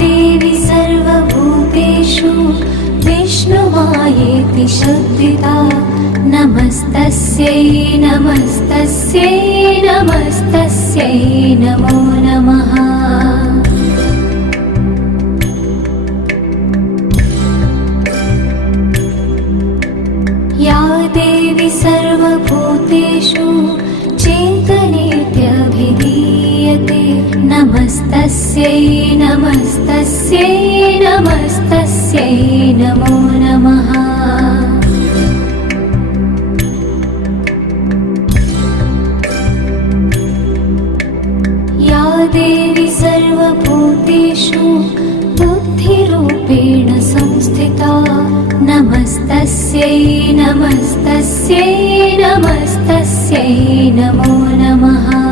देवी सर्वभूतेषु विष्णुमायेति शब्दिता नमस्तस्यै नमस्तस्यै नमस्तस्यै नमो नमः। या देवी सर्वभूतेषु चेतनेत्यभिधीयते नमस्तस्यै नमस्तस्यै नमस्तस्यै नमो नमः। या देवी सर्वभूतेषु बुद्धिरूपेण संस्थिता नमस्तस्यै नमस्तस्यै नमस्तस्यै नमो नमः।